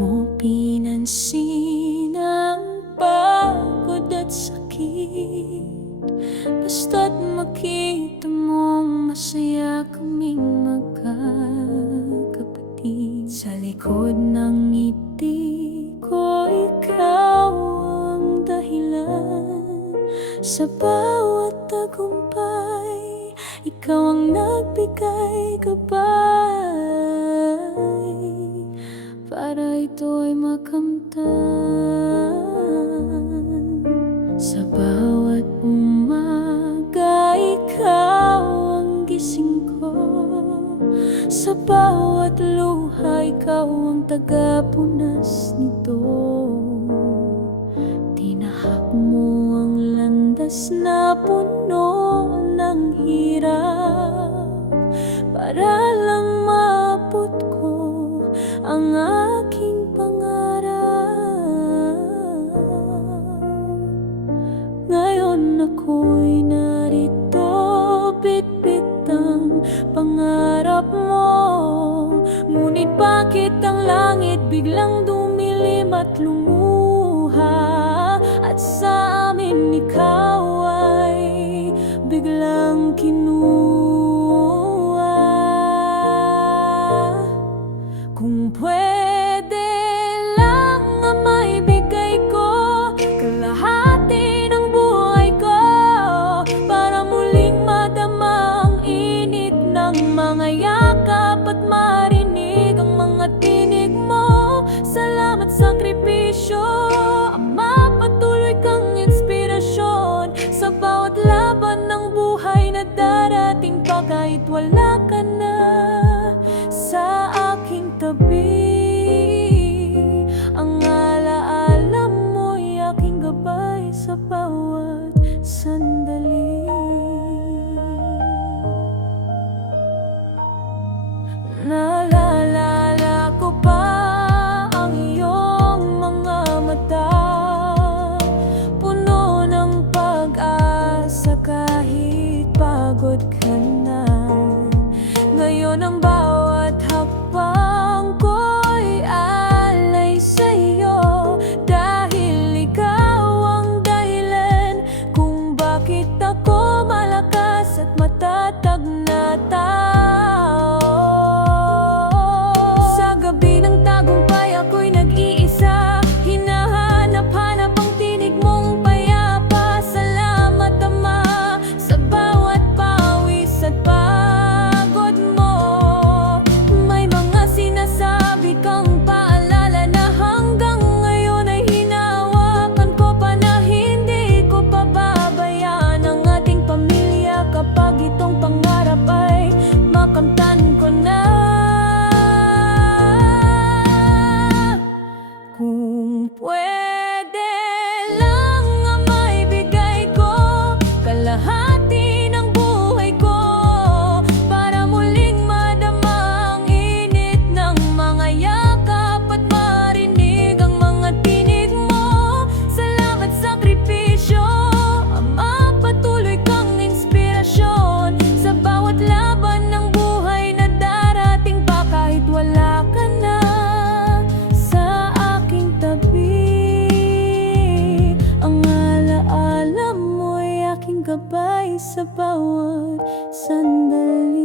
mo pinansin ang pagod at sakit, basta't makita mong masaya kaming magkakapatid. Sa likod ng ngiti ko, ikaw ang dahilan. Sa bawat tagumpay, ikaw ang nagbigay gabay, para ito'y makamtan. Sa bawat umaga, ikaw ang gising ko. Sa bawat luha, ikaw ang tagapunas nito. Tinahak mo ang landas na puno ng hirap, para lang maabot ko ang aking pangarap. Ngayon ako'y narito, bitbit ang pangarap mo. Ngunit bakit ang langit biglang dumilim at lumuha, at sa amin ikaw ay biglang kinuha? Kung pwede lang ang maibigay ko, kalahati ng buhay ko, para muling madama ang init ng mga yakap at marinig ang mga tinig mo. Salamat sakripisyo, Ama, patuloy kang inspirasyon sa bawat laban ng buhay na darating pa, kahit wala ka na sa aking tabi. Ang alaala mo'y aking gabay sa bawat sandali. Naalala ko pa ang iyong mga mata, puno ng pag-asa kahit pagod ka na. Ngayon ang bawat hakbang ko'y alay sa'yo, dahil ikaw ang dahilan kung bakit ako malakas at matatag na tao. Sa gabi ng tagumpay, ako'y nag-iisa, hinahanap-hanap ang tinig mong payapa. Salamat, Ama, sa bawat pawis at pagod mo. May mga sinasabi kang paalala na hanggang ngayon ay hinahawakan ko pa, na hindi ko pababayaan ang ating pamilya kapag itong pangarap ay makamtan ko na. Kung pwede lang ang maibigay ko, kalahati ng buhay ko, para muling madama ang init ng mga yakap at marinig ang mga tinig mo. Salamat sakripisyo, Ama, patuloy kang inspirasyon sa bawat laban ng buhay na darating pa, kahit wala ka na sa aking tabi. Ang alaala mo'y aking gabay sa bawat sandali.